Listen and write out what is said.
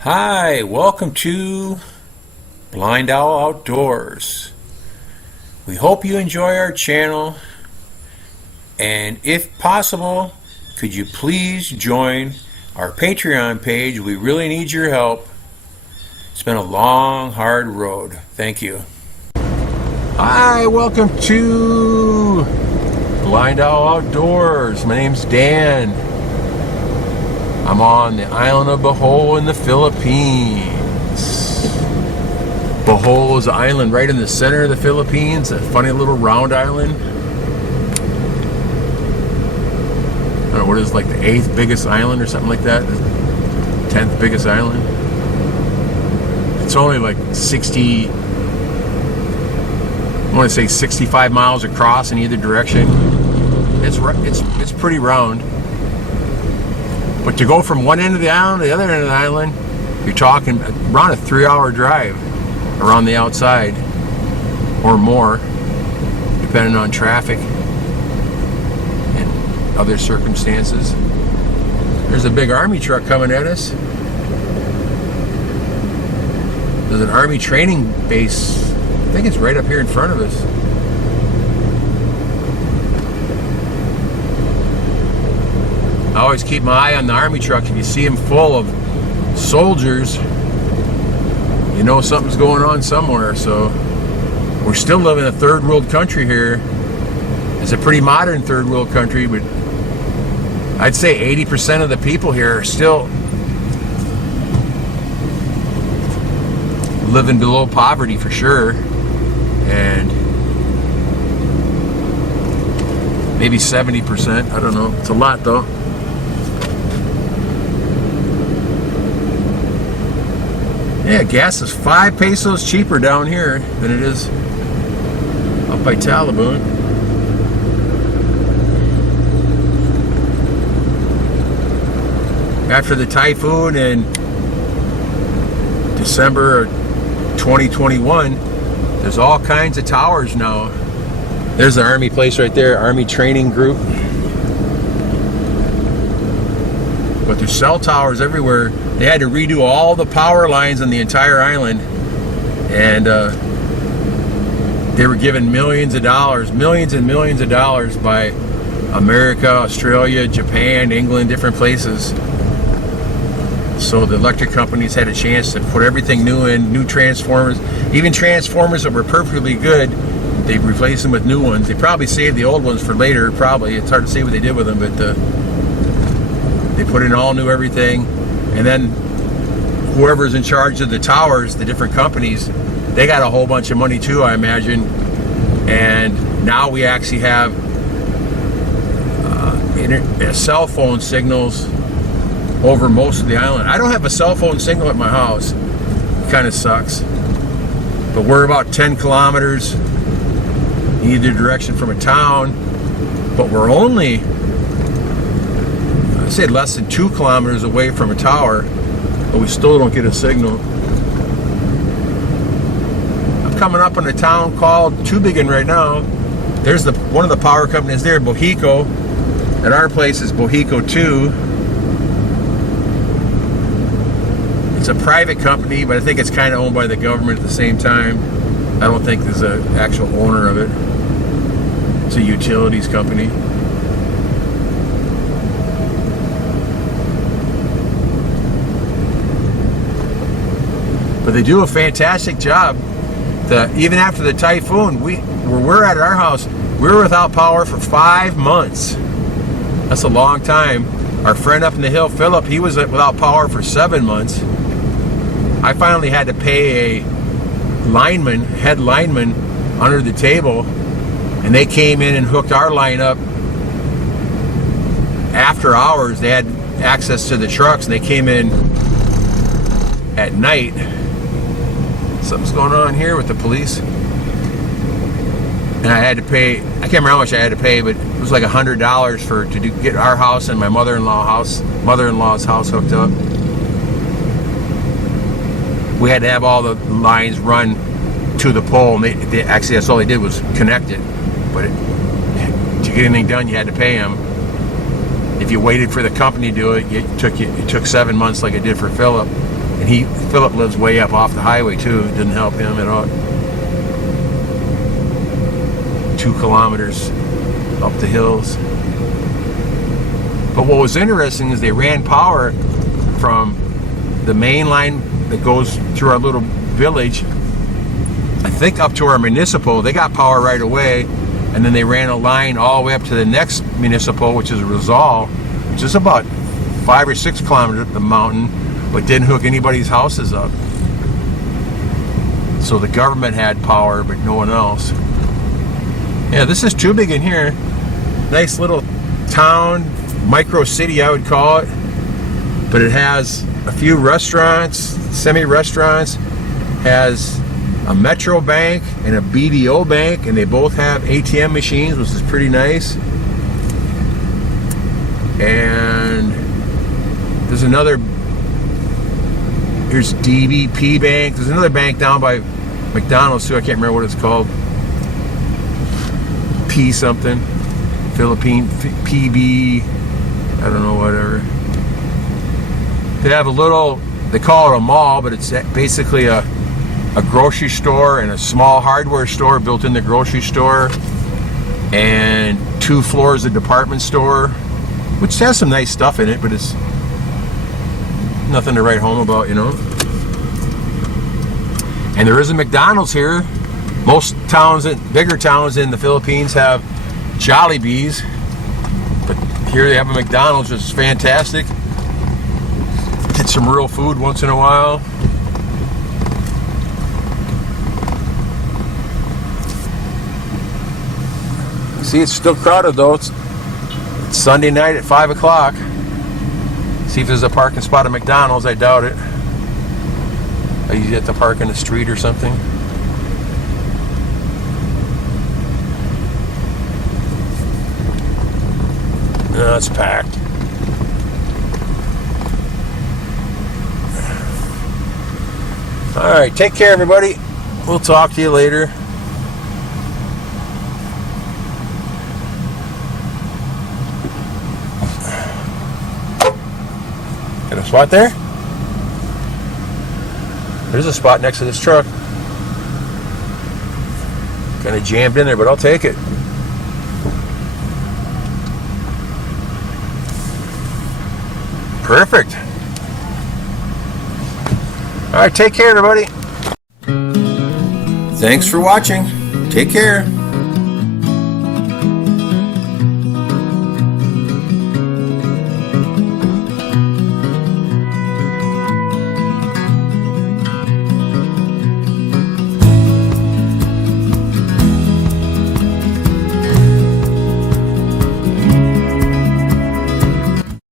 Hi, welcome to BlindOwl Outdoors. We hope you enjoy our channel, and if possible, could you please join our Patreon page? We really need your help. It's been a long, hard road. Thank you. Hi, welcome to BlindOwl Outdoors. My name's Dan. I'm on the Island of Bohol in the Philippines. Bohol is an island right in the center of the Philippines, a funny little round island. I don't know what it is, like the 8th biggest island or something like that, the 10th biggest island. It's only like 60, I want to say 65 miles across in either direction. It's pretty round. But to go from one end of the island to the other end of the island, you're talking around a 3-hour drive around the outside or more, depending on traffic and other circumstances. There's a big army truck coming at us. There's an army training base. I think it's right up here in front of us. I always keep my eye on the army trucks. If you see them full of soldiers, you know something's going on somewhere. So we're still living in a third world country here. It's a pretty modern third world country, but I'd say 80% of the people here are still living below poverty for sure. And maybe 70%, I don't know. It's a lot though. Yeah, gas is 5 pesos cheaper down here than it is up by Talabon. After the typhoon in December 2021, there's all kinds of towers now. There's the army place right there, Army Training Group. But there's cell towers everywhere. They had to redo all the power lines on the entire island, and they were given millions and millions of dollars by America, Australia, Japan, England, different places. So the electric companies had a chance to put everything new in, new transformers, even transformers that were perfectly good. They replaced them with new ones. They probably saved the old ones for later, probably. It's hard to say what they did with them, but they put in all new everything. And then whoever's in charge of the towers, the different companies, they got a whole bunch of money too, I imagine. And now we actually have cell phone signals over most of the island. I don't have a cell phone signal at my house. It kind of sucks. But we're about 10 kilometers in either direction from a town. But we're only, I said, less than 2 kilometers away from a tower, but we still don't get a signal. I'm coming up on a town called Tubigan right now. There's one of the power companies there, Bohico, and our place is Bohico 2. It's a private company, but I think it's kind of owned by the government at the same time. I don't think there's an actual owner of it. It's a utilities company. But they do a fantastic job. Even after the typhoon, we're at our house, we were without power for 5 months. That's a long time. Our friend up in the hill, Philip, he was without power for 7 months. I finally had to pay a head lineman under the table, and they came in and hooked our line up after hours. They had access to the trucks, and they came in at night. Something's going on here with the police. And I had to pay, I can't remember how much I had to pay, but it was like $100 to get our house and my mother-in-law's house hooked up. We had to have all the lines run to the pole, and they actually, that's all they did was connect it. But to get anything done, you had to pay them. if you waited for the company to do it, it took 7 months like it did for Philip. And Philip lives way up off the highway too. It didn't help him at all. 2 kilometers up the hills. But what was interesting is they ran power from the main line that goes through our little village, I think up to our municipal. They got power right away, and then they ran a line all the way up to the next municipal, which is Rizal, which is about 5 or 6 kilometers up the mountain, but didn't hook anybody's houses up. So the government had power, but no one else. Yeah, this is too big in here. Nice little town, micro city I would call it, but it has a few restaurants, semi-restaurants, has a Metro Bank and a BDO Bank, and they both have ATM machines, which is pretty nice. And there's another, here's DBP Bank. There's another bank down by McDonald's too. I can't remember what it's called. P something, Philippine, PB, I don't know, whatever. They have a little, they call it a mall, but it's basically a grocery store and a small hardware store built in the grocery store, and 2 floors of department store, which has some nice stuff in it, but it's nothing to write home about, you know. And there is a McDonald's here. Most towns, bigger towns in the Philippines have Jollibees, but here they have a McDonald's, which is fantastic. Get some real food once in a while. See, it's still crowded though. It's Sunday night at 5 o'clock. See if there's a parking spot at McDonald's. I doubt it. I usually have to park in the street or something. No, it's packed. Alright, take care everybody. We'll talk to you later. Got a spot there? There's a spot next to this truck. Kind of jammed in there, but I'll take it. Perfect. All right, take care, everybody. Thanks for watching. Take care.